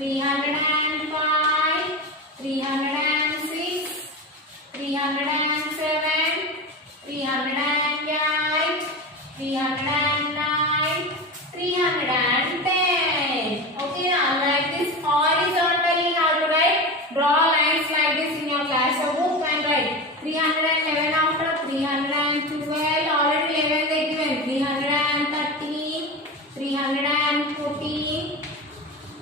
305, 306, 307, 308, 309, 310. Okay, now like this horizontally how to write? Draw lines like this in your class book and write 311 after 312. Already 11 they given. 313, 314,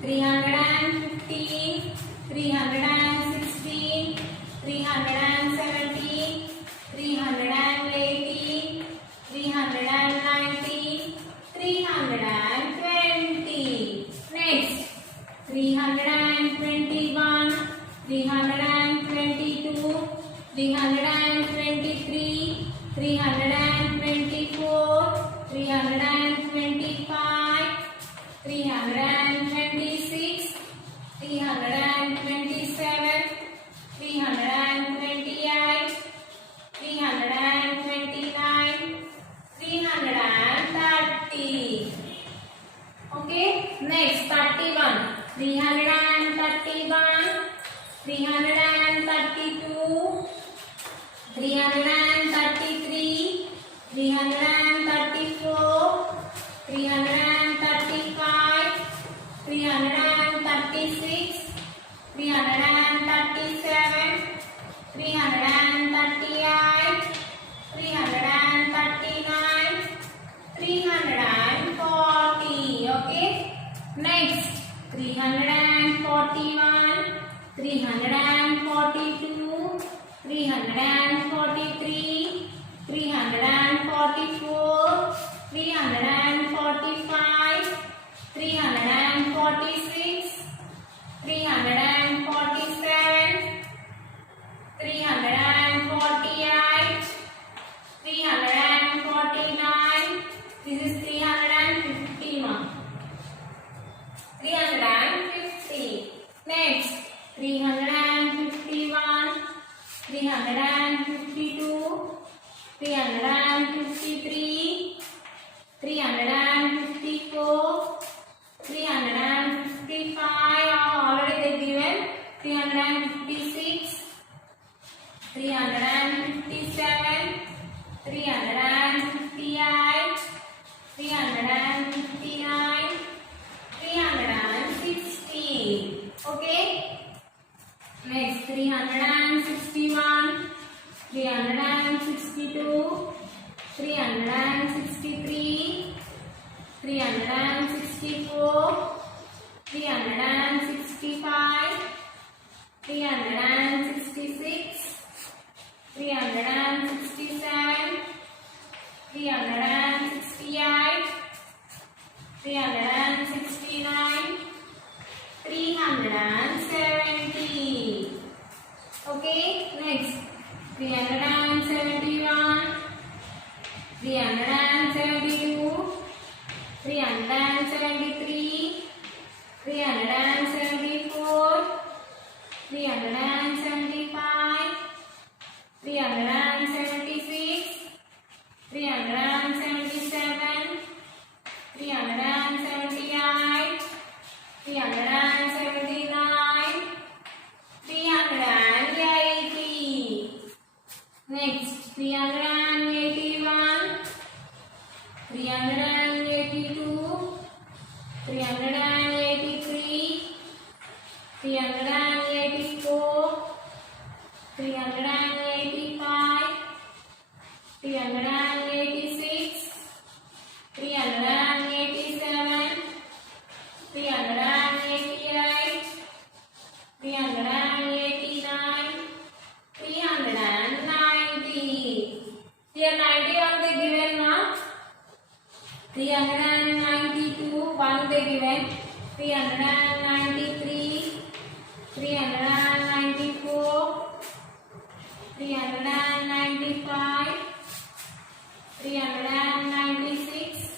315, 316, 317, 318, 319, 320. Next, 321, 322, 323, 324, 325, 326, 327, 328, 329, 330. Okay, next 31, 331, 332, 333, 334, 335, 336, 337, 338, 339, 340. Okay. Next, 341, 342, 343, 344, 345, 346, 347, 348, 349. This is 350 mark. 350. Next, 351, 352, 353, 354, 355. Already they given. 356, 357, 358, 359, 360. Okay. Next, 361, 362, 363, 364, 365, 366, 367, 368, 369, 370. Okay, next 371, 372, 373, 374, 375, 376, 377, 378, 379, 380. Next, 381, 382, 383, 384, 385, 386, 387, 388, 389, 390. Here 91 they given mark. 392, 1 they given. 393, 394, 395, 396,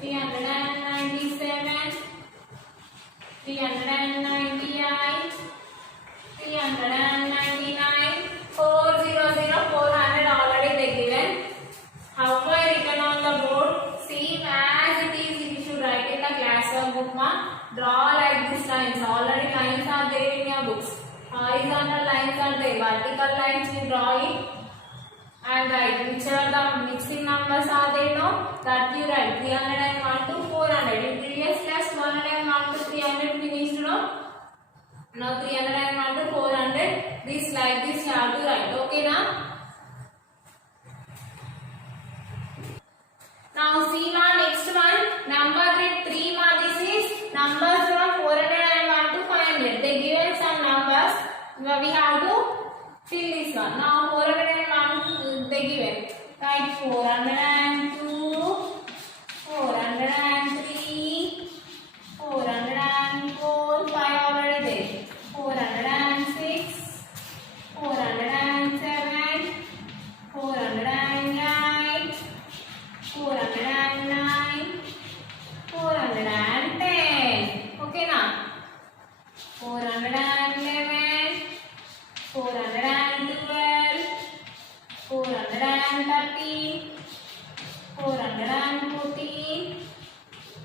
397, 398, 399, 400, 400 already they given. However, written on the board, same as it is, you should write in the class book. Draw like this lines. Already lines are there in your books. Horizontal lines are there. Vertical lines we draw it and write. Which are the mixing numbers are there? No, that you write. 301 to 400. In previous class 101 to 300 finished. No. Now 301 to 400. This like this you have to write. Okay now. Now see one next one. Number grid 3 one. This is numbers from 401 to 500. They given some numbers. We have to fill this one. Now 401 they given. Write 402, 403, 404, 5 already there. 406, 407, 408, 409, 410. Okay now. 411, 412, 413, 414,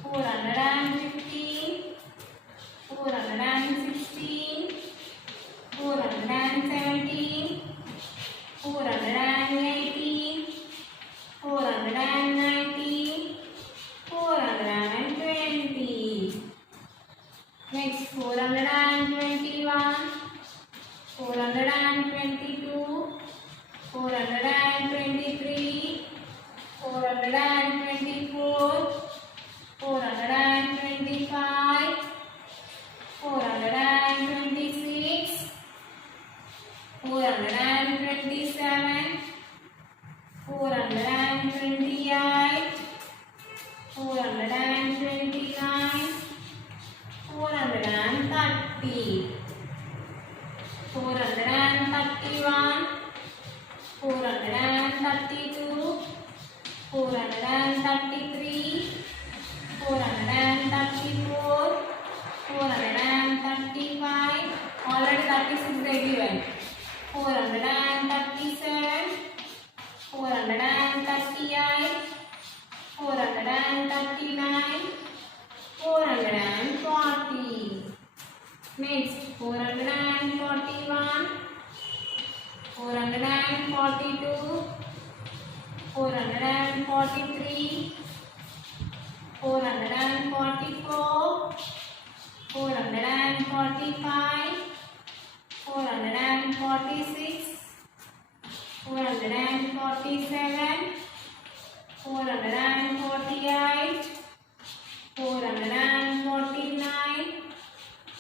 415, 416, 417, 418, 419, 420. Next 421, 422, 423, 424, 425, 426, 427, 428, 429, 430, 431, 432, 433, 434, 435, already 36 they given. 437, 438, 439, 440. Next 441, 442, 443, 444, 445, 446, 447, 448, 449,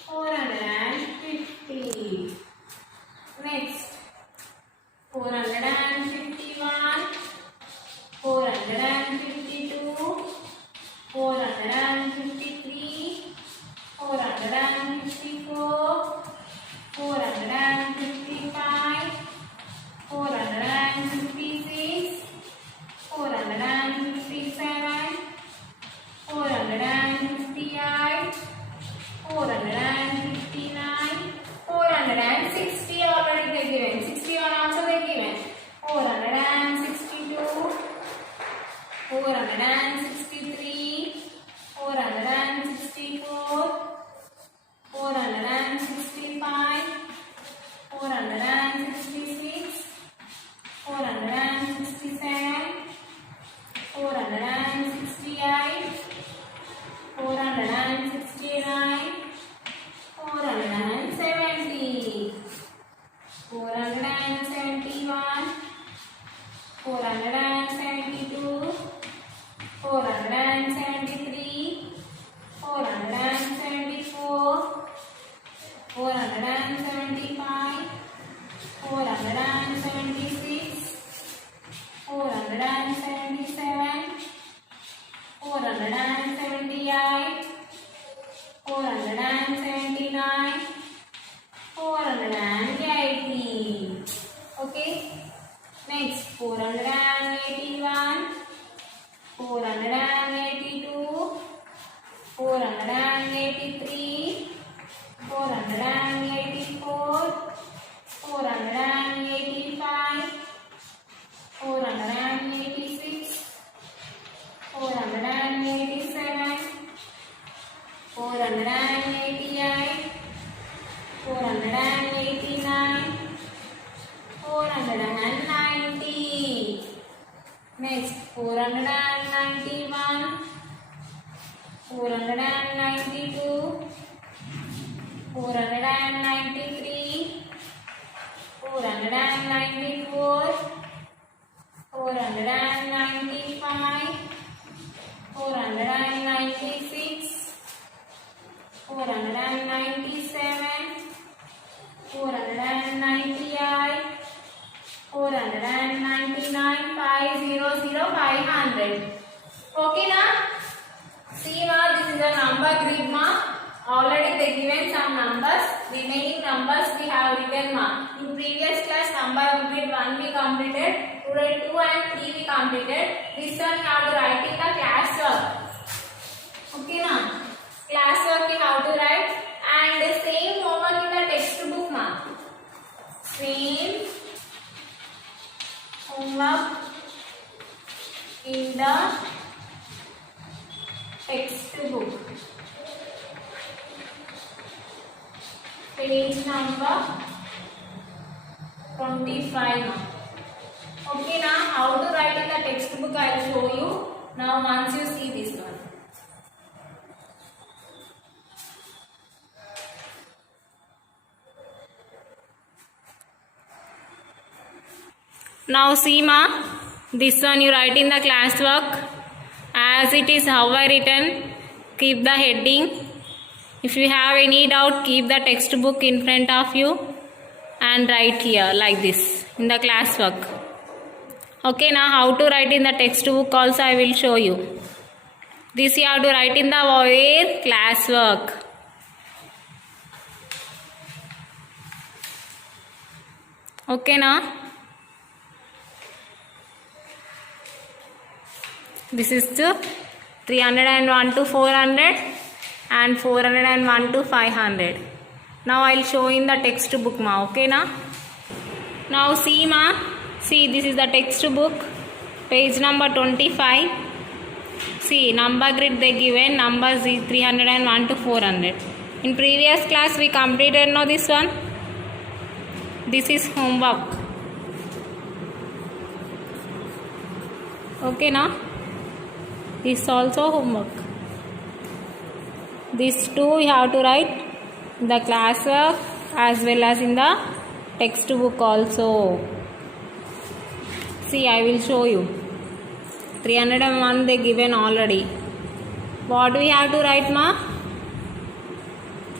450. Next 451, 452, 453, 454, 455, 456, 457, 458, 459, 460 already they given. 61 also they given. 462, 463, 464, 465, 466, 467, 468, 469, 470, 471, 472, 473, 474, 475, 476, 477, 478, 479, 480. Okay. Next 481, 482, 483, 484, 485, 486, 487, 488, 494, 495, 496, 497, 498, 499, 500, 500. Okay na? See ma, this is a number grid ma. Already they given some numbers. Remaining numbers we have written ma. In previous class number grid 1 we completed. Today 2 and 3 we completed. This one you have to write in the class work. Okay na? Class work you have to write. And the same homework in the textbook ma. Same homework in the textbook. Page number 25. Okay now, how to write in the textbook I will show you. Now once you see this one. Now see ma, this one you write in the classwork as it is how I written. Keep the heading. If you have any doubt, keep the textbook in front of you and write here like this in the classwork. Okay, now how to write in the textbook also I will show you. This you have to write in the where classwork. Okay now. This is the 301 to 400 and 401 to 500. Now I will show in the textbook ma. Okay na? Now see ma. See, this is the textbook. Page number 25. See, number grid they given numbers 301 to 400. In previous class we completed now this one. This is homework. Okay na? This is also homework. These two you have to write in the classwork as well as in the textbook also. See, I will show you. 301 they given already. What do we have to write ma?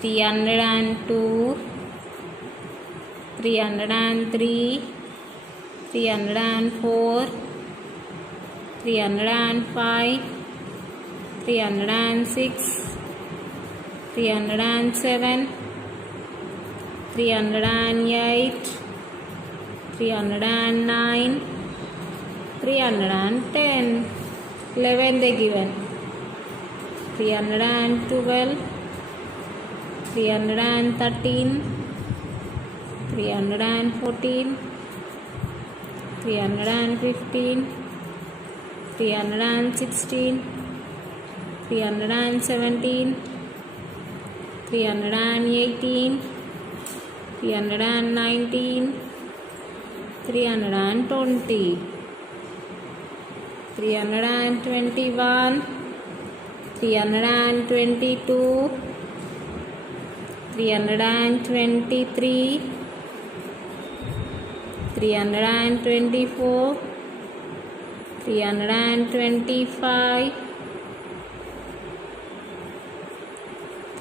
302, 303, 304, 305, 306, 307, 308, 309, 310. 11 they given. 312, 313, 314, 315, 316, 317, 318, 319, 320, 321, 322, 323, 324, 325,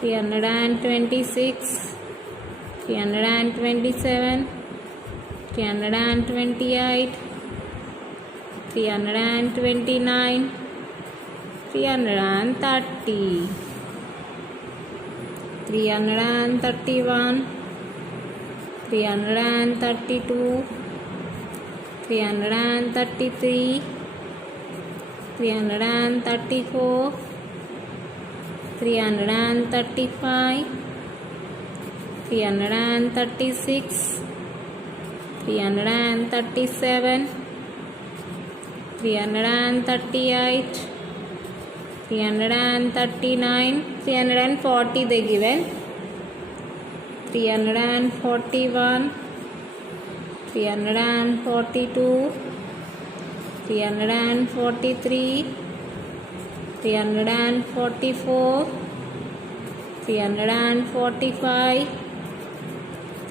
326, 327, 328, 329, 330, 331, 332, 333, 334, 335, 336, 337, 338, 339, 340 they given. 341, 342, 343, 344, 345,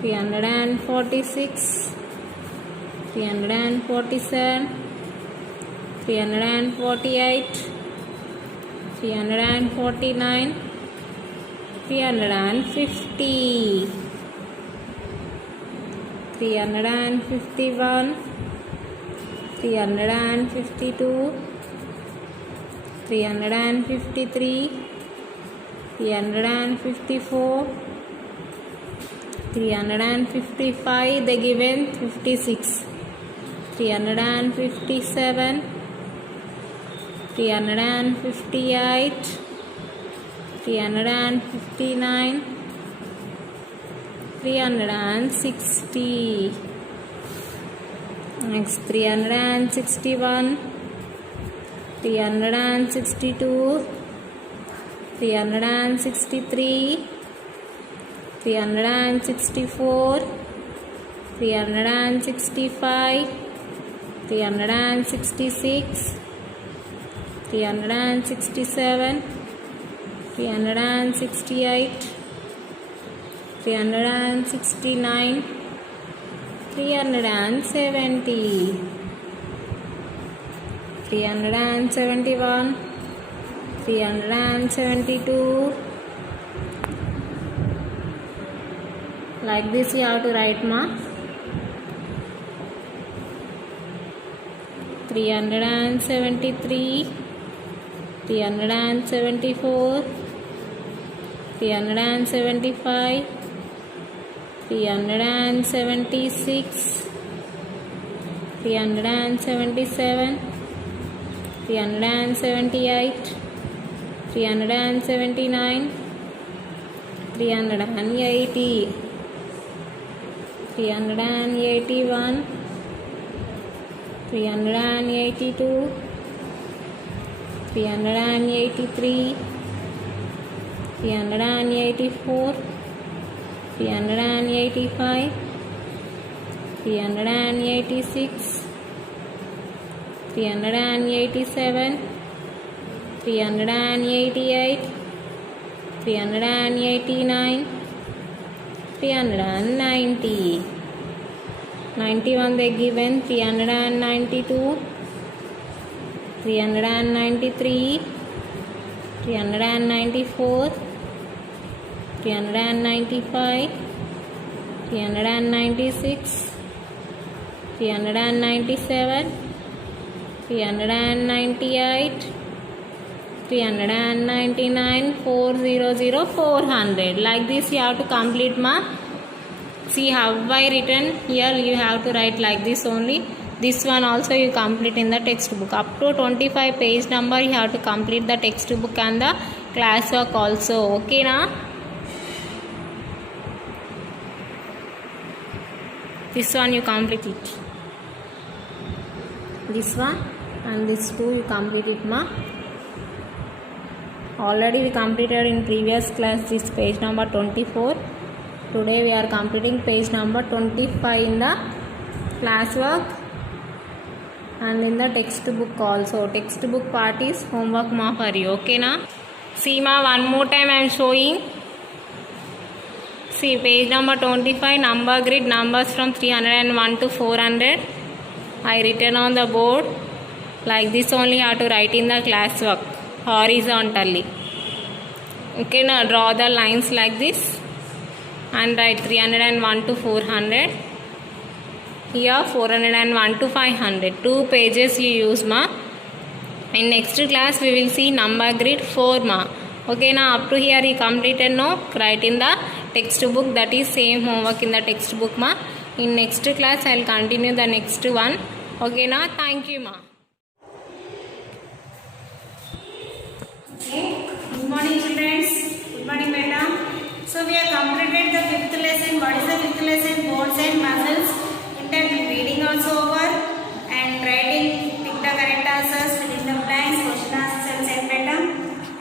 346, 347, 348, 349, 350, 351, 352, 353, 354, 355, they given 56, 357, 358, 359, 360, next 361, 362, 363, 364, 365, 366, 367, 368, 369, 370, 371, 372. Like this you have to write, ma. 373, 374, 375, 376, 377, 378, 379, 380, 381, 382, 383, 384, 385, 386, 387, 388, 389, 390, 91 they given, 392, 393, 394, 395, 396, 397, 398, 399, 400, 400. Like this you have to complete, ma. See how I written here, you have to write like this only. This one also you complete in the textbook. Up to 25 page number you have to complete the textbook and the classwork also. Okay, na? This one you complete it. This one and this two you complete it, ma. Already we completed in previous class this page number 24. Today we are completing page number 25 in the classwork and in the textbook also. Textbook part is homework, ma, for you. Okay, na? See, ma, one more time I am showing. See, page number 25, number grid, numbers from 301 to 400. I written on the board. Like this only you have to write in the classwork, horizontally. Okay, now draw the lines like this and write 301 to 400. Here 401 to 500. 2 pages you use, ma. In next class we will see number grid 4, ma. Okay, now up to here you completed, no? Write in the textbook, that is same homework in the textbook, ma. In next class I will continue the next one. Okay, na? Thank you, ma. Okay. Good morning, children. Good morning, madam. So we have completed the 5th lesson. What is the 5th lesson? Bones and muscles. In that reading also over and writing. Pick the correct answers, fill in the blanks, question answers, and madam.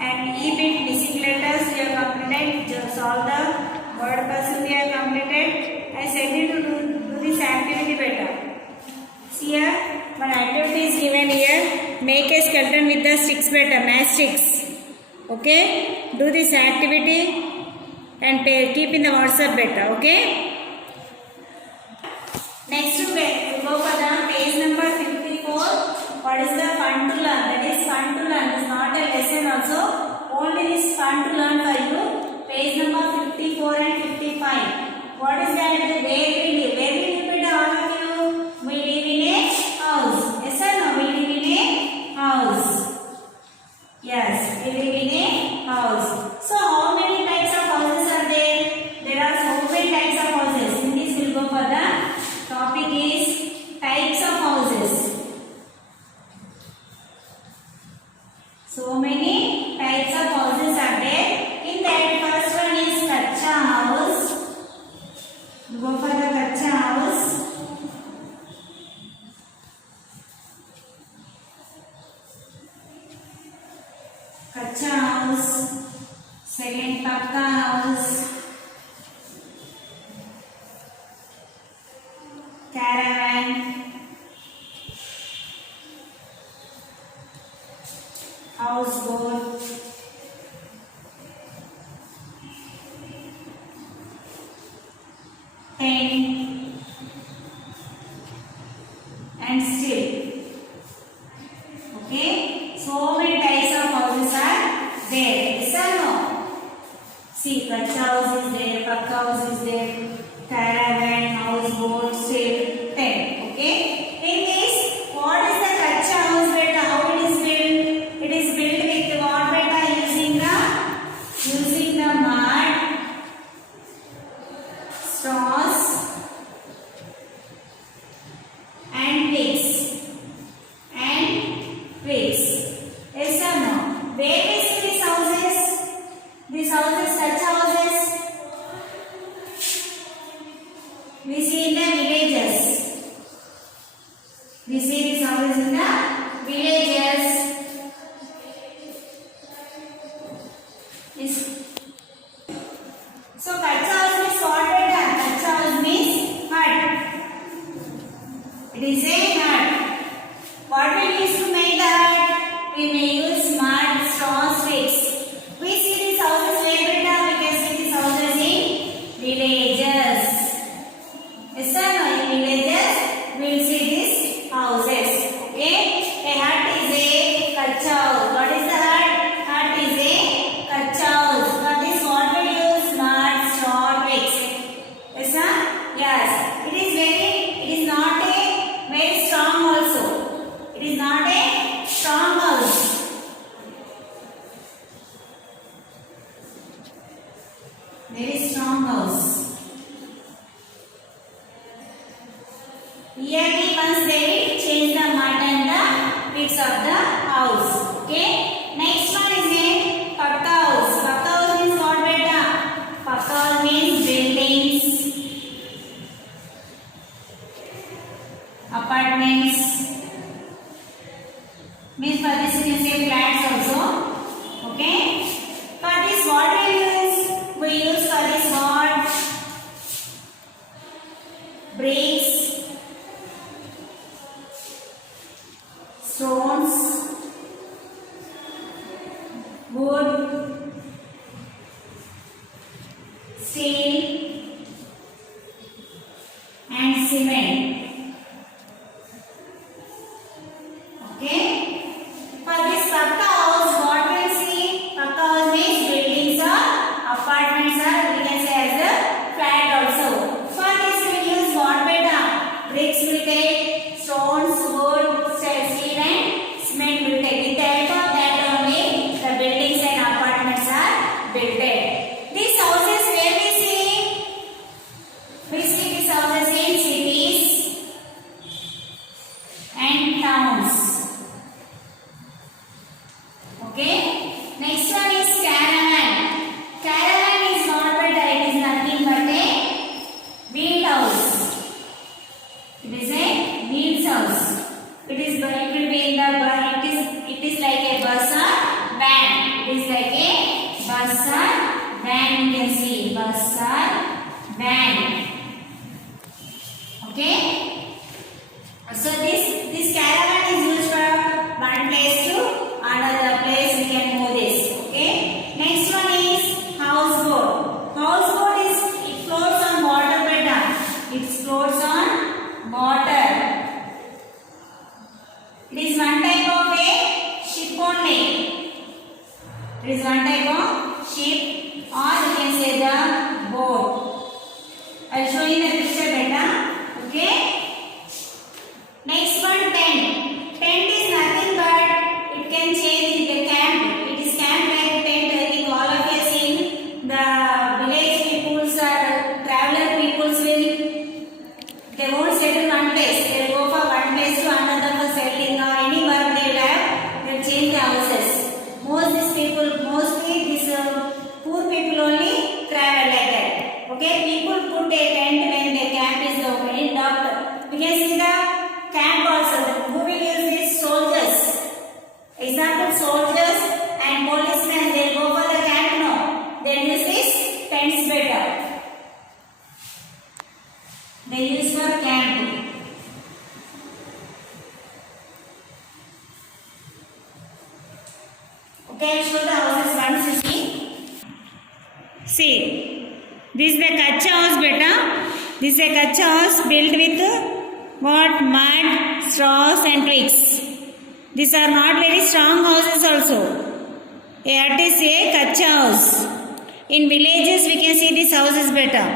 And E-bit missing letters we have completed. Just solve the word puzzle we have completed. I said you to do this activity better. See here, one activity is given here. Make a skeleton with the sticks better, match sticks. Okay, do this activity and keep in the WhatsApp better. Okay. Next, go for the also. Only this fun to learn for you. Page number 54 and 55. What is that? Where we live? Where we live it all of you? We live in a house. Yes or no? We live in a house. Yes, we live in a house. So how many types of houses are there? There are so many types of houses. In this will go for the topic is types of houses. So many types of houses are there. In that first one is kacha house. Go for the kacha house. Kacha house. Second pakka house. Caravan. Houseboat. Tent. And still. Okay. So many types of houses are there. Yes or no? See, kacha house is there, pakka house is there, caravan, houseboat, still, tent. Okay. In this, what is the kacha house beta? How it is built? It is built with what beta? Using the mud, straws, and twigs. Yes or no? Where we see these houses? These houses, such houses, we see in the villages. We see these houses in the villages. So, kacha house means what? Kacha house means hut. It is a hut. What we use to make the hut? We may use mud, straw, sticks. We see these houses where beta? We can see these houses in villages. Yes or no? In villages, we will see these houses. Okay? A hut is a kacha house. What is the hut? Hut is a kacha house. For this, what we use? Mud, straw, twigs. Yes sir? Yes. It is not a very strong also. It is not a strong house. Very strong house. Yearly once they will change the mud and the bricks of the house. Okay. Next one is a pakka house. Pakka house means what beta? Pakka house means buildings, apartments. Means for this you can say flats also. Okay. For this what we use? We use for this what? Bricks, stones, wood, steel, and cement. Okay. For this pakka house, what we see? Pakka house means buildings or apartments or we can say as a flat also. For this we use what beta? Bricks will take, stones, wood, steel and cement will take. With the help of that only the buildings and apartments are built. These houses where we see? We see these houses in cities and towns. Okay. Next one is caravan. Caravan is not but it is nothing but a wheel house. It is a wheels house. It will be in the it is like a bus or van. It is like a bus or van. You can see bus or van. Okay. So this caravan is used for one place to another place. We can move this. Okay. Next one is houseboat. Houseboat is it floats on water beta. It floats on water. It is one type of a ship only. one type of ship, or you can say the boat. I'll show you the picture better. Okay. Next one, tent. Tent is nothing but it can change the camp. It is camp like tent. I think all of you have seen the village peoples or traveler peoples they won't settle one place. They will go from one place to another for settling or any work they will have. They will change the houses. Mostly these poor people only travel like that. Okay, people put a tent when the camp is open. In doctor, we can see the camp also. Who will use this? Soldiers. Example, soldiers and policemen. They will go for the camp. No, they use this tents better. They use for camp. Okay, I'll show the houses once you see. See, this is the Kacha house beta. This is a Kacha house built with what? Mud, straws and twigs. These are not very strong houses also. Here it is a Kacha house. In villages we can see this house is better.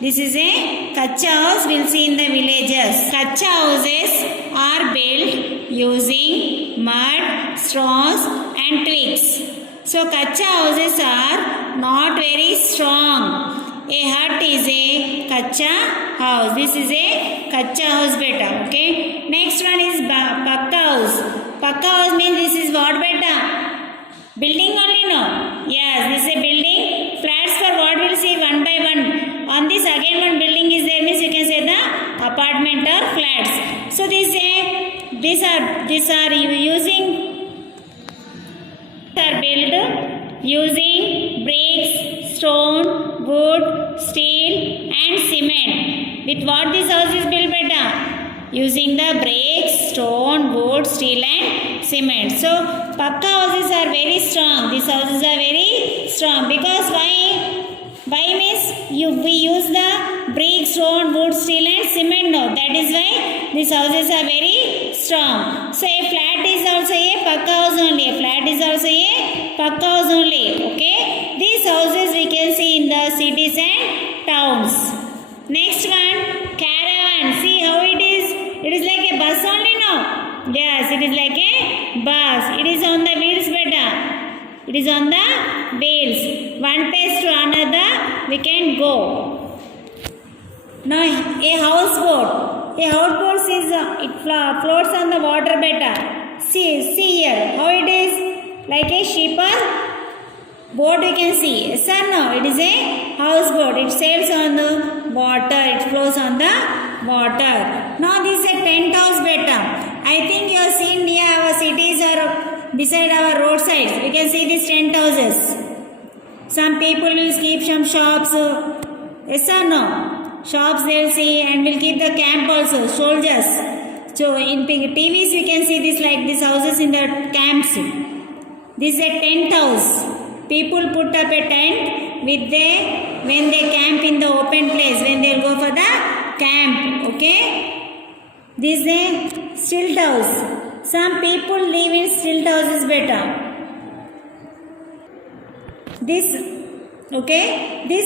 This is a Kacha house we will see in the villages. Kacha houses are built using mud, straws and twigs. So Kacha houses are not very strong. A hut is a Kacha house. This is a Kacha house beta. Okay. Next one is Pakka house. Pakka house means this is what beta? Building only no. Yes, this is a building. Flats for what we'll see one by one. On this again one building is there means you can say the apartment or flats. So these are built using bricks, stone, wood, steel and cement. With what this house is built beta? Using the bricks, stone, wood, steel and cement. So Pakka houses are very strong. These houses are very strong because why? Means we use the brick, stone, wood, steel and cement. No, that is why these houses are very strong. So a flat is also a Pakka house only. A flat is also a Pakka house only. Okay. These houses we can see in the cities and towns. Next one, caravan. See how it is. It is like a bus only, no? Yes, it is like a bus. It is on the wheels better. It is on the wheels. One place to another we can go. Now a houseboat. A houseboat is it floats on the water better. See here how it is like a ship or boat we can see. Yes or no? It is a houseboat. It sails on the water. It flows on the water. Now this is a tent house better. I think you have seen near our cities or beside our roadsides. We can see these tent houses. Some people will keep some shops. Yes or no? Shops they will see and will keep the camp also. Soldiers. So in TVs we can see this like these houses in the camps. This is a tent house. People put up a tent with when they camp in the open place, when they will go for the camp. Okay. This is a stilt house. Some people live in stilt houses better. These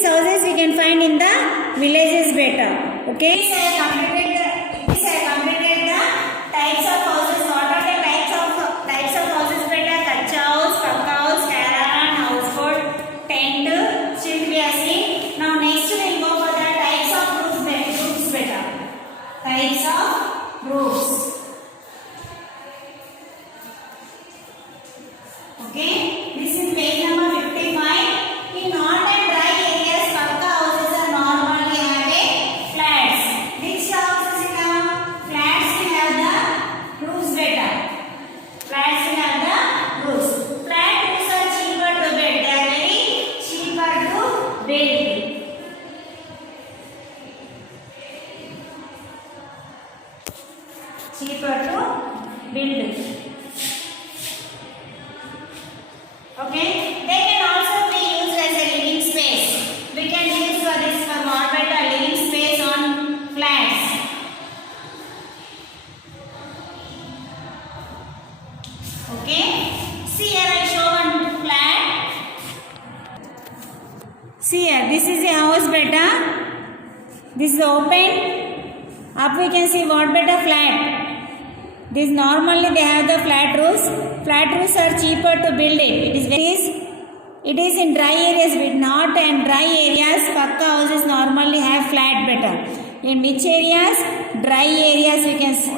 houses we can find in the villages better. Okay. These are completed the types of houses. What are the types of houses better? Kacha house, Pakka house, caravan, houseboat, tent, stilt we are seeing. Now next we will go for the types of roofs better. Types of roofs. Okay, this is page number 55. In hot and dry areas, Pakka houses are normally have a flats. Which houses this is a house beta. This is open. Up we can see what beta? Flat. This normally they have the flat roofs. Flat roofs are cheaper to build it. It is in dry areas, but not in dry areas. Pakka houses normally have flat beta. In which areas? Dry areas we can see.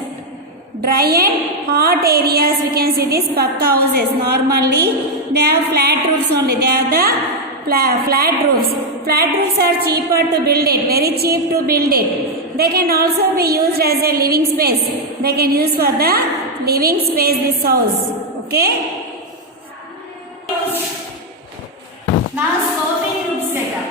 Dry and hot areas we can see these pakka houses. Normally they have flat roofs only. They have the flat roofs. Flat roofs are cheaper to build it. Very cheap to build it. They can also be used as a living space. They can use for the living space this house. Okay. Now sloping roofs beta.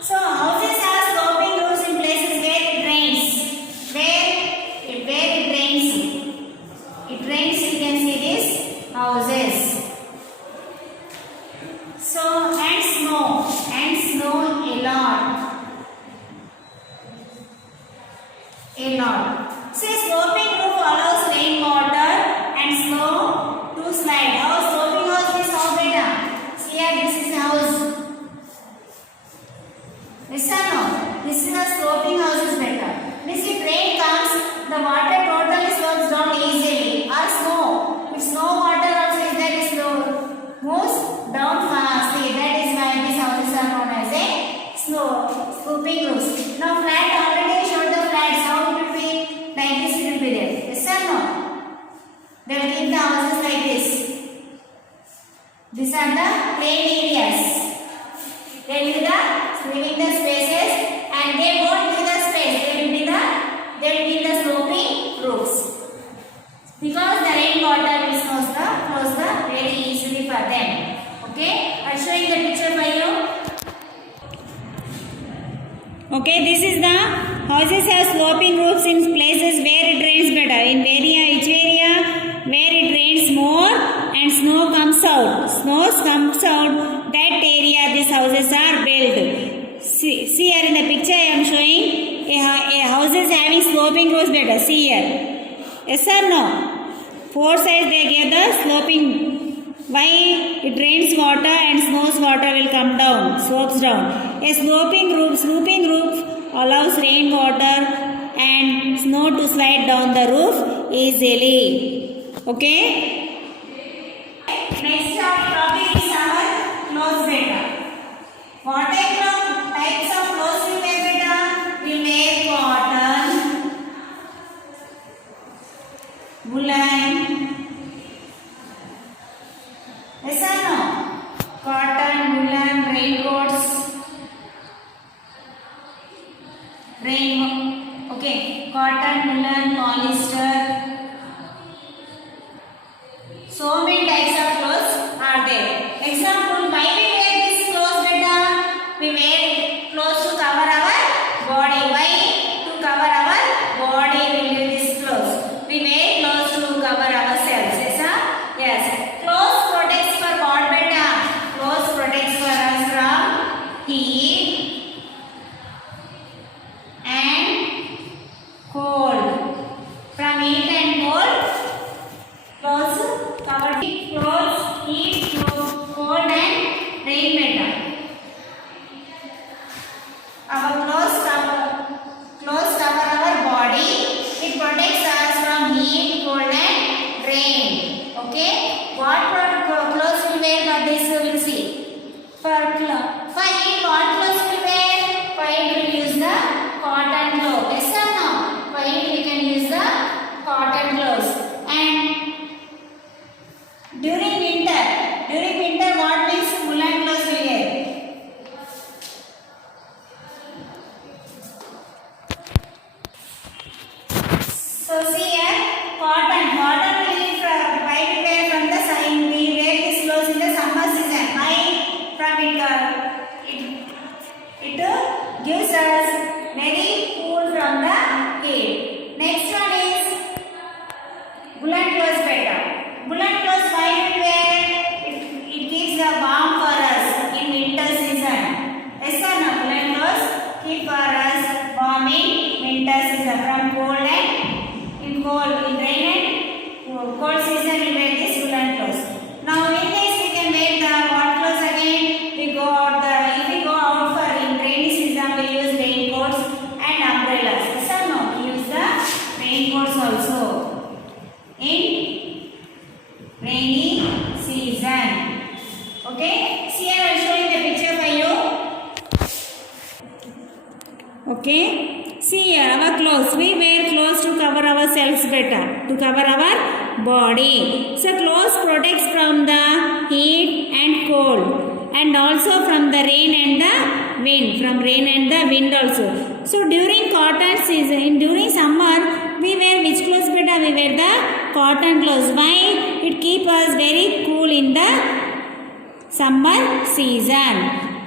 So houses have sloping roofs in places where it rains. Where it rains. It rains, you can see these houses. So and snow a lot. So a sloping roof allows rainwater and snow to slide. How sloping house is how beta? See here, this is a house. Yes or no? This is a sloping house is better. This if rain comes, the water totally slopes down easily. Or snow. If snow water also is there, it moves down fast. That is why these houses are known as a sloping roofs. Now flat already showed the flats. How it will be? Like this it will be there. Yes or no? They will keep the houses like this. These are the plain areas. They will be living the spaces and they won't be the space. They will be the sloping roofs. Because the rainwater will flows very easily for them. Okay, I am showing the picture for you. Okay, this is the houses have sloping roofs in places where it rains better. In which area? Where it rains more and snow comes out. Snow comes out. That area these houses are built. See here in the picture I am showing a houses having sloping roofs better. See here. Yes or no? Four sides they gave the sloping. Why? It rains water and snows water will come down, slopes down. A sloping roof allows rainwater and snow to slide down the roof easily. Okay? Next topic is our clothes beta. What types of clothes we wear beta? We wear cotton, woolen. Yes or no? Cotton, woolen, raincoats. Okay, cotton, woolen, polyester. So many types of clothes are there. Example, why we wear this clothes beta? We wear clothes to cover our body. Why? To cover our body we wear this clothes. We wear clothes to cover ourselves. Yes, sir? Yes. Clothes protects for what beta? Clothes protects for us from heat and cold. From heat and cold, clothes cover clothes, heat, cold and rain beta. Our clothes cover our body. It protects us from heat, cold and rain. Okay? What clothes we wear for this we will see. For heat, what clothes we wear? For heat we will use the cotton clothes. Yes or no? For heat we can use the cotton clothes. And during winter what means woolen clothes we wear? So see here, cotton we wear from the sun. We wear these clothes in the summer season. Why? From it gives us very cool from the heat. Next one is woolen clothes better. Woolen clothes why we wear? It gives the season. Okay, see here I am showing the picture for you. Okay, see here our clothes. We wear clothes to cover ourselves better, to cover our body. So clothes protects from the heat and cold, and also from the rain and the wind. From rain and the wind also. So during cotton season, during summer, we wear which clothes better? We wear the cotton clothes. Why? It keeps us very cool in the summer season.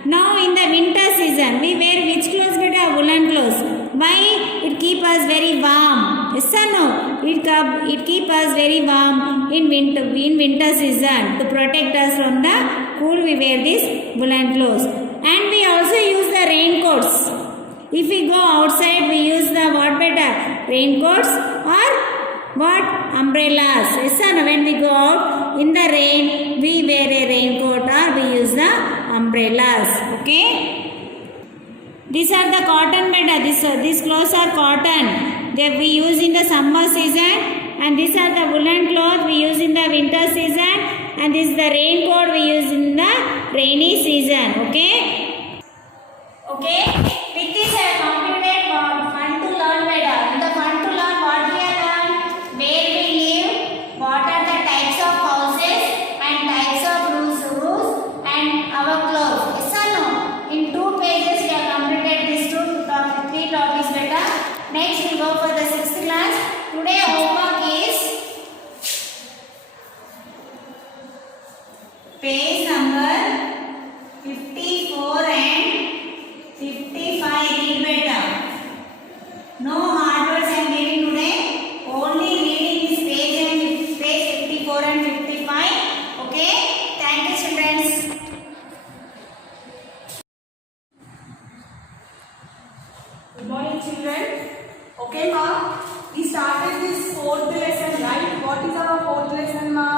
Now in the winter season, we wear which clothes better? Woolen clothes. Why? It keep us very warm. Yes or no? It keep us very warm in winter season. To protect us from the cool, we wear these woolen clothes. And we also use the raincoats. If we go outside, we use the what better? Raincoats or what? Umbrellas. Yes or no? When we go out in the rain, we wear a raincoat or we use the umbrellas. Okay? These are the cotton better. These clothes are cotton. They we use in the summer season, and these are the woolen cloth we use in the winter season, and this is the raincoat we use in the rainy season. Okay? Okay? With this I have completed fun to learn better. In the fun to learn, what we have learned? Where we live, what are the types of houses and types of roofs and our clothes. Yes or no? In 2 pages we have completed these 3 topics better. Next we go for the 6th class. Today homework is page number 54 and 55. Read better. No hard words I am giving today. Only reading this page and page 54 and 55. Okay? Thank you, children. Good morning, children. Okay, ma. We started this 4th lesson, right? What is our 4th lesson, ma?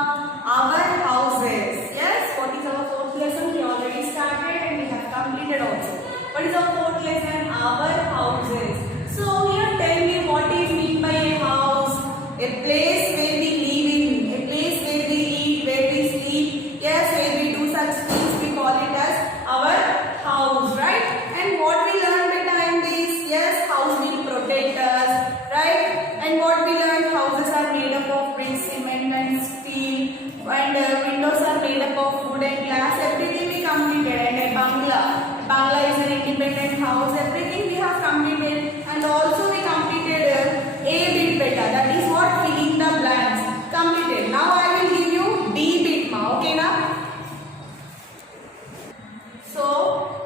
Our houses. Yes. What is our 4th lesson? We already started and we have completed also. What is our 4th lesson? Our houses. So here, tell me what is meant by a house? A place where we live in, a place where we eat, where we sleep. Yes, where we do such things. We call it as our house, right? And what we learn behind this? Yes, house will protect us, right? And what we learned, houses are made up of brick, cement and steel, and windows are made up of wood and glass. Everything we completed. And a bangla is an independent house. Everything we have completed. And also we completed A bit better. That is what? Filling the blanks. Completed. Now I will give you D bit, ma. Okay, na? So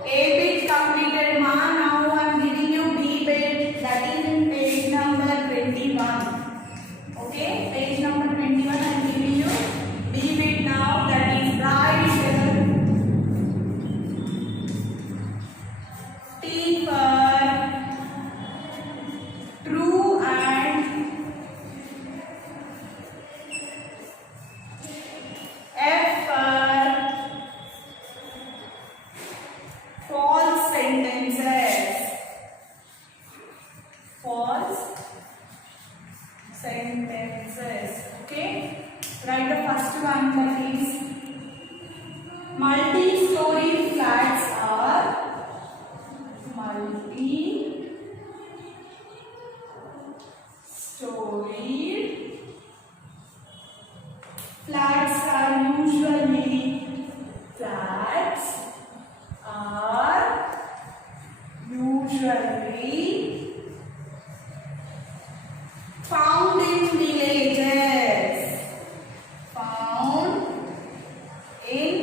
A bit completed, ma. Now I am giving you B bit. That is in page number 21. Okay, page number 21. I am giving you B bit now. That is right. T for true and F for false sentences. False sentences. Okay. Write the first one, that is multi-story flats are multi-storied flats are usually found in villages. Found in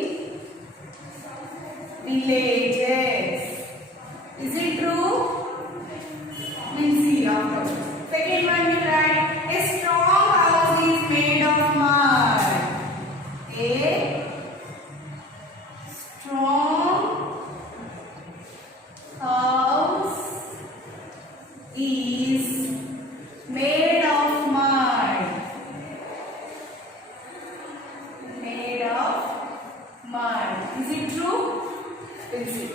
villages. Is it true? We'll see after. Second one you write, a strong house is made of mud. A strong house is made of mud. Made of mud. Is it true? We'll see.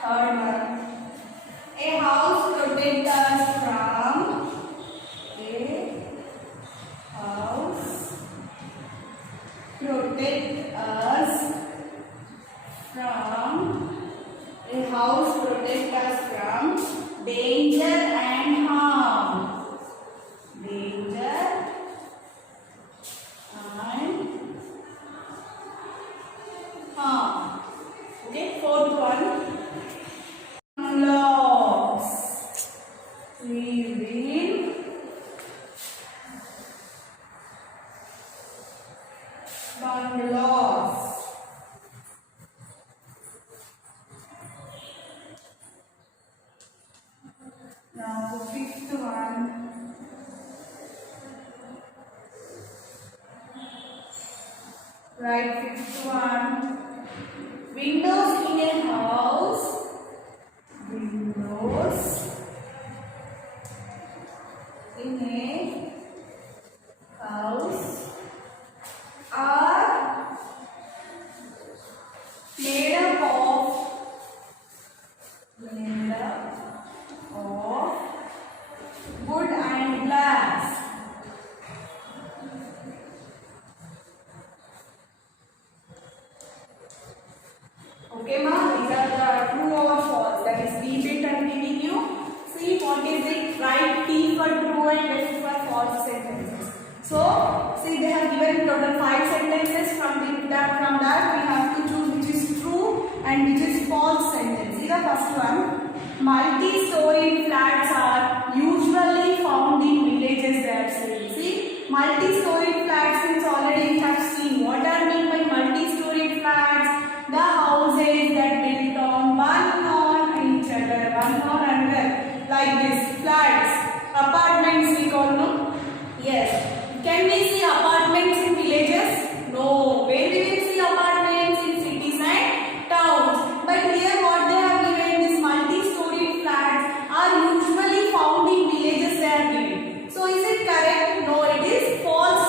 Third one. A house protects us from. A house protect us from, a house protect us from danger and harm. Danger and harm. Okay, fourth one. Loss. We will bungalows. Now fifth one. Right, fifth one. Windows in a house. Windows in a house are made up of wood and glass. Okay, ma, these are the true or false. That is debate and giving you. See what is it? Right T for true and left for false sentences. So, see they have given total 5 sentences. From that we have to choose which is true and which is false sentence. See the first one. Multi-storied flats are usually found in villages. They are saying. See, multi-storied flats means already we have seen. What are meant by multi-storied flats? The houses that built on one on each other, one on another, like this. Flats, apartments we call, no? Yes. Can we see apartments in villages? No. Where we will see apartments? In cities and towns. But here what they have given, this multi-storied flats are usually found in villages they are given. So is it correct? No, it is false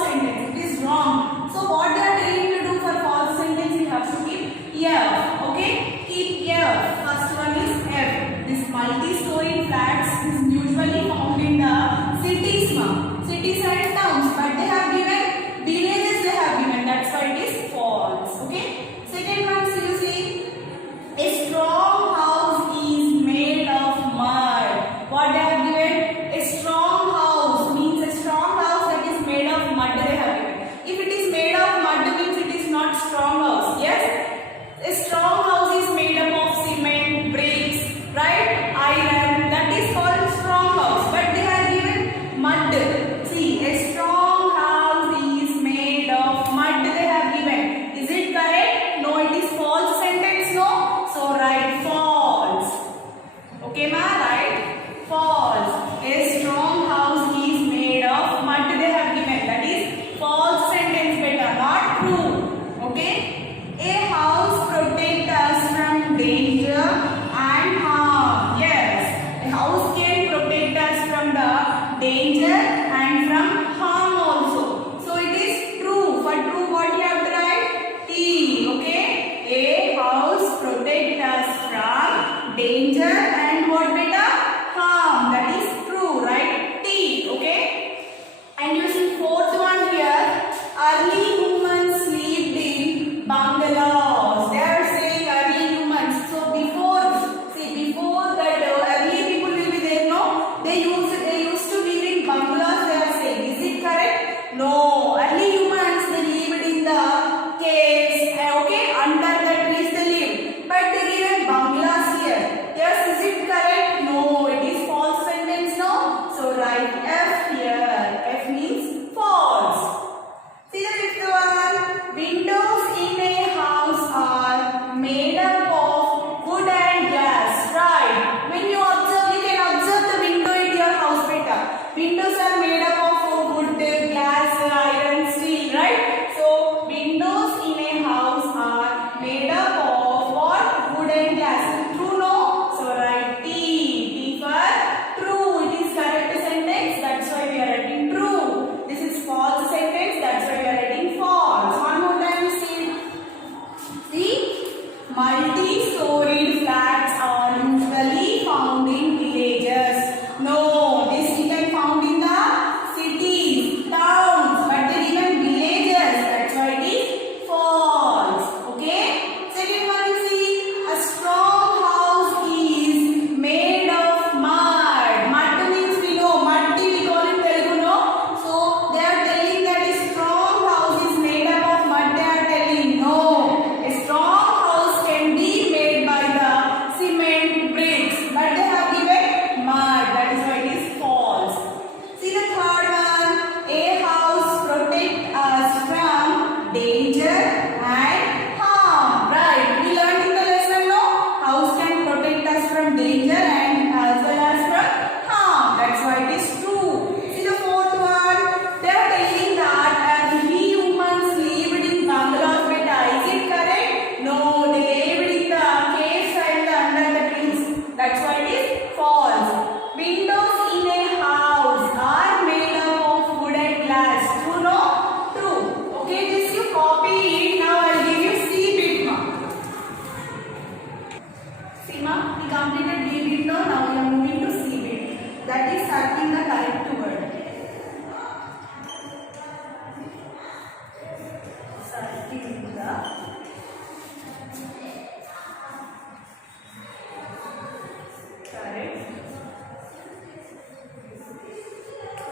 correct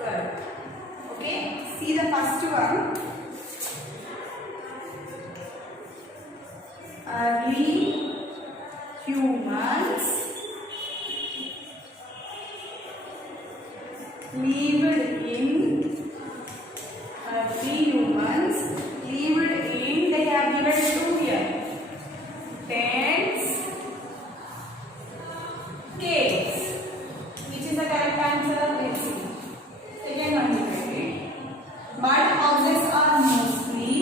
12. Okay, see the first one. Early humans lived in they have given two here. Tents, caves. Which is the correct answer? Let's see. Second one we read. Mud houses are mostly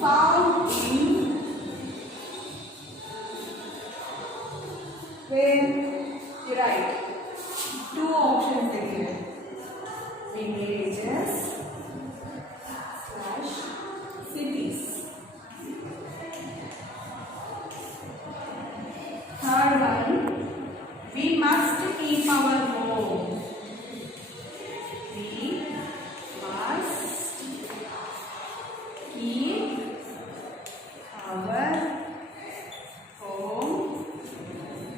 found in where you write two options they given. Villages / cities. Third one, we must keep our home. We must keep our home.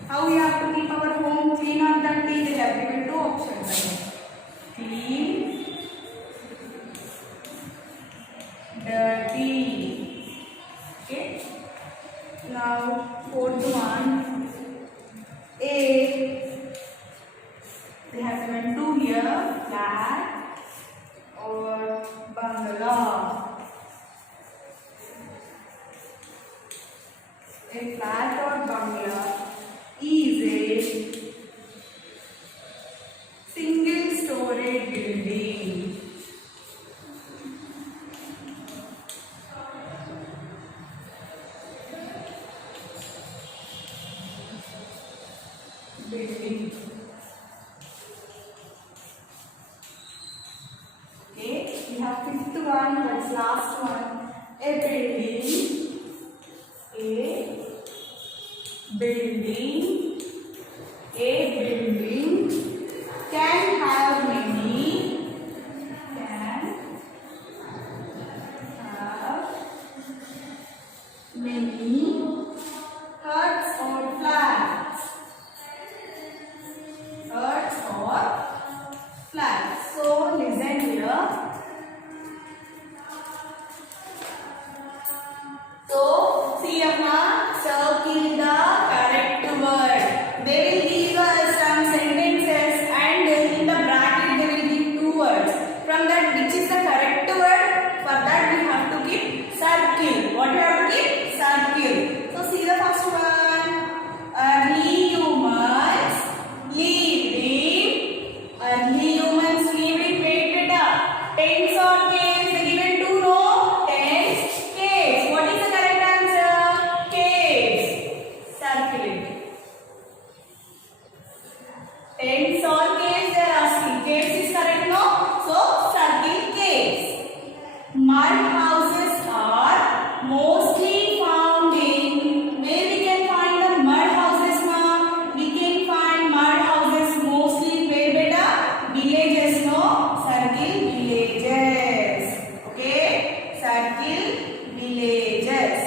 How we have to keep our home clean or dirty? They have given two options. Clean, dirty. Okay. Now fourth one. A. They have given two here. Flat or bungalow. A flat or bungalow is a single-story building. Okay, we have fifth one, that's last one. A building can have many huts or flats. So listen here. So see Amma, circle the correct word. They will give us some sentences and in the bracket they will give two words. From that which is the correct word? For that we have to keep circle. What you have to keep? Circle. So see the first one. Early humans lived in wait beta. Tents or caves? They given two no. Tents, caves. What is the correct answer? Caves. Circle it. Tents or caves they are asking. Caves is correct no? So circle caves. Mud houses are mostly found in where we can find the mud houses now. We can find mud houses mostly where beta? Villages no? Circle villages. Okay? Circle villages.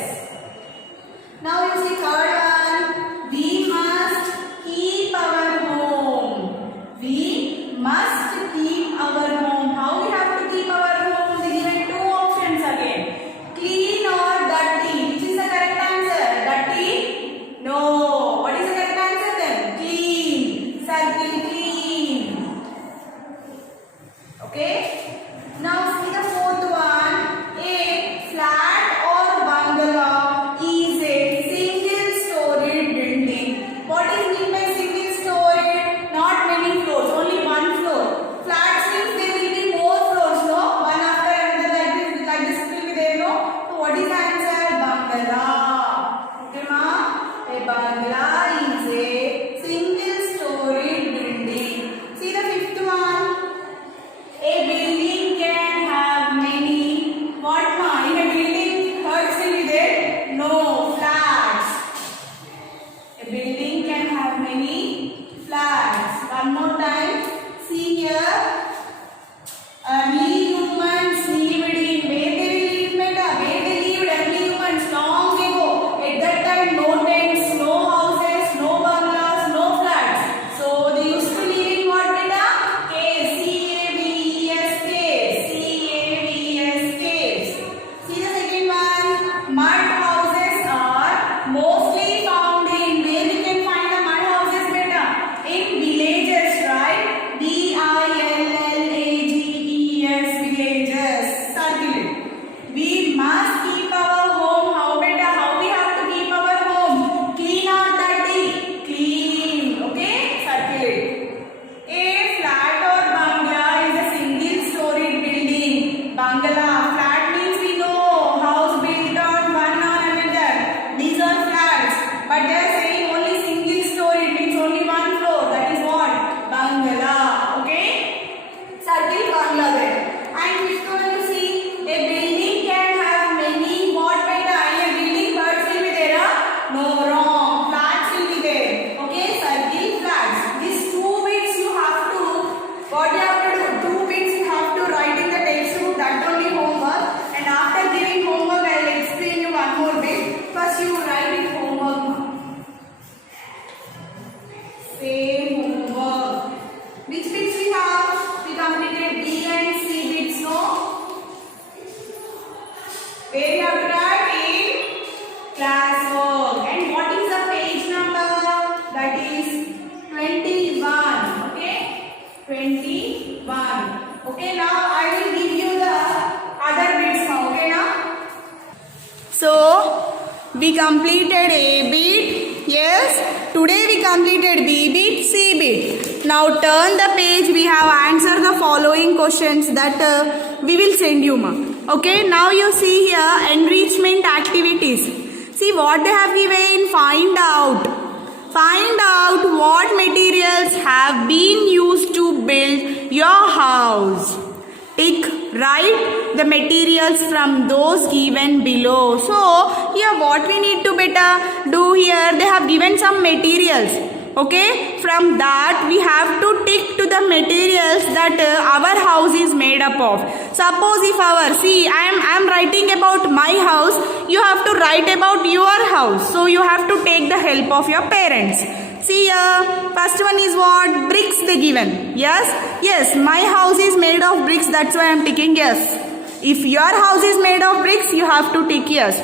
Now you see third one. We must keep our home. We must keep our home. How we have to keep our home? They given two options again. Clean or dirty. Which is the correct answer? Dirty? No. What is the correct answer then? Clean. Circle clean. Okay. Now see the fourth one. A flat or bungalow is a single-storied building. What is meant by single-storied? Not many floors, only one floor. Flats means there will be more floors, no? One after another like this will be there, no? So what is the answer? Bungalow. Okay, ma? A bungalow is a single-storied building. See the fifth one. A building can have many. What ma? In a building, huts will be there? No, flats. One more time. See here. Early humans lived in where they lived, beta? Where they lived early humans long ago. At that time, no tents, no houses, no bungalows, no flats. So they used to live in what, beta? Caves. C-A-V-E-S, caves. C-A-V-E-S, caves. See the second one. Mud houses are mostly found in where we can find the mud houses, beta? In villages, right? V-I-L-L-A-G-E-S, villages. Circle it. We must keep our home. How, beta? How we have to keep our home? Clean or dirty? Clean. Okay? Circle it. A flat or bungalow is a single-storied building. Bungalow. Flat means we know house built on one or another. These are flats. But they are saying only single-storied means only one floor. That is what? Bungalow. Okay? Circle bungalow there. And which one you see? A building can have many what, beta? In a building birds will be there, huh? No, wrong. Flats will be there. Okay? Circle flats. These two bits you have to, what you have to do? Two bits you have to write in the textbook. That only homework. And after giving homework, I will explain you one more bit. First you write it homework. Same homework. Which bits we have? We completed B and C bits, no? Where you have to write in classwork. And what is the page number? That is 21. Okay? 21. Okay, now I will give you the other bits now. Okay, now? So, we completed A bit. Yes. Today we completed B bit, C bit. Now turn the page. We have answered the following questions that we will send you, ma. Okay. Now you see here enrichment activities. See what they have given. Find out. Find out what materials have been used to build your house. Tick, write the materials from those given below. So here what we need to beta do here, they have given some materials. Okay, from that we have to tick to the materials that our house is made up of. Suppose if our, see I am writing about my house, you have to write about your house. So you have to take the help of your parents. See here, first one is what? Bricks they given. Yes, yes, my house is made of bricks, that's why I am ticking yes. If your house is made of bricks, you have to tick yes.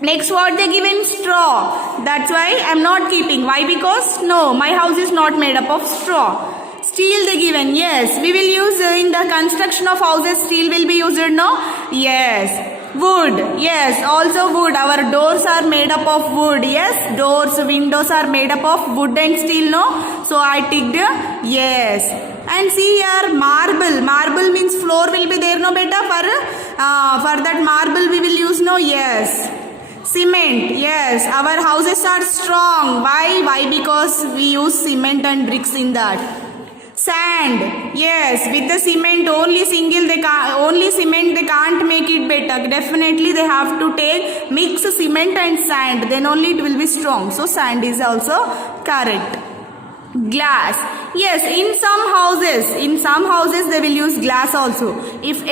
Next what they given? Straw. That's why I am not keeping. Why? Because no, my house is not made up of straw. Steel they given. Yes, we will use in the construction of houses. Steel will be used. No. Yes. Wood. Yes. Also wood. Our doors are made up of wood. Yes. Doors, windows are made up of wood and steel. No. So I ticked yes. And see here marble. Marble means floor will be there. No beta for that marble we will use. No. Yes. Cement, yes, our houses are strong. Why? Why? Because we use cement and bricks in that. Sand, yes, with the cement only single they can't, only cement they can't make it better. Definitely they have to take mix cement and sand, then only it will be strong. So sand is also correct. Glass, yes, in some houses they will use glass also. If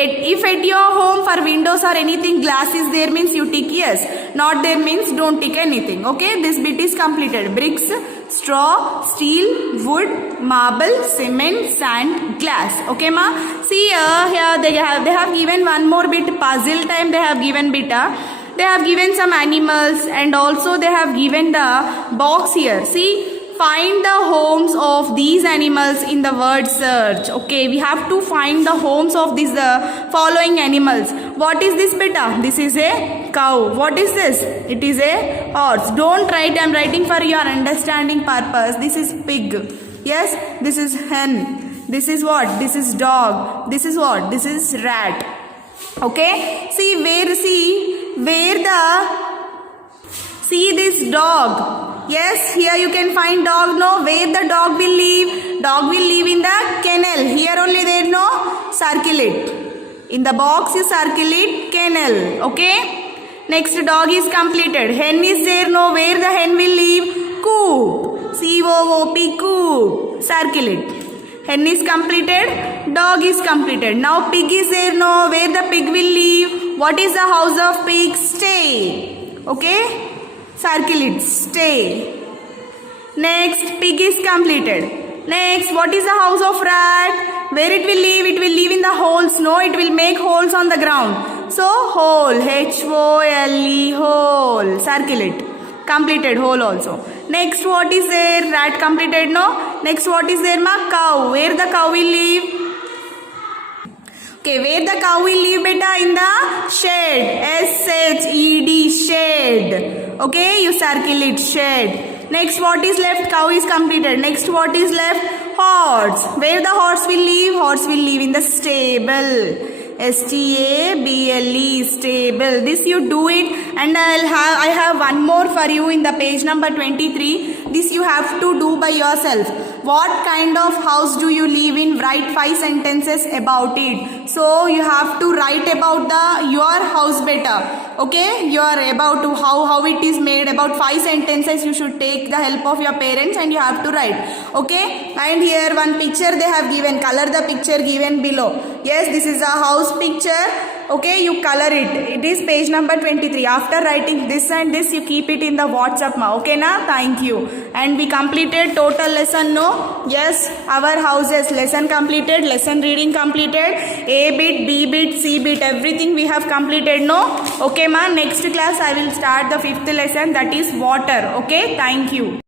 at your home for windows or anything glass is there means you tick yes, not there means don't tick anything. Okay, this bit is completed. Bricks, straw, steel, wood, marble, cement, sand, glass. Okay ma, see here they have given one more bit, puzzle time they have given beta. They have given some animals and also they have given the box here. See, find the homes of these animals in the word search. Okay, we have to find the homes of these following animals. What is this beta? This is a cow. What is this? It is a horse. Don't write, I am writing for your understanding purpose. This is pig. Yes, this is hen. This is what? This is dog. This is what? This is rat. Okay, see this dog. Yes, here you can find dog. No, where the dog will live? Dog will live in the kennel. Here only there. No, circle it. In the box you circle it, kennel. Okay. Next dog is completed. Hen is there. No, where the hen will live? Coop. C-O-O-P, coop. circle it. Hen is completed, dog is completed. Now pig is there, no, where the pig will live. What is the house of pig? Stay. Okay, circle it, stay. Next, pig is completed. Next, what is the house of rat? Where it will live? It will live in the holes, no, it will make holes on the ground. So hole, H-O-L-E, hole, circle it. Completed, hole also. Next, what is there? Rat completed, no? Next, what is there, ma? Cow. Where the cow will live? Okay, where the cow will live, beta? In the shed. S-H-E-D, shed. Okay, you circle it, shed. Next, what is left? Cow is completed. Next, what is left? Horse. Where the horse will live? Horse will live in the stable. S-T-A-B-L-E, stable. This you do it, and I have one more for you in the page number 23. This you have to do by yourself. What kind of house do you live in? Write 5 sentences about it. So you have to write about your house better. Okay, you are about to how it is made. About 5 sentences you should take the help of your parents and you have to write. Okay, and here one picture they have given. Color the picture given below. Yes, this is a house picture. Okay, you color it. It is page number 23. After writing this and this, you keep it in the WhatsApp ma. Okay na? Thank you. And we completed total lesson, no? Yes, our houses lesson completed, lesson reading completed, A bit, B bit, C bit, everything we have completed, no? Okay ma, next class I will start the 5th lesson, that is water. Okay, thank you.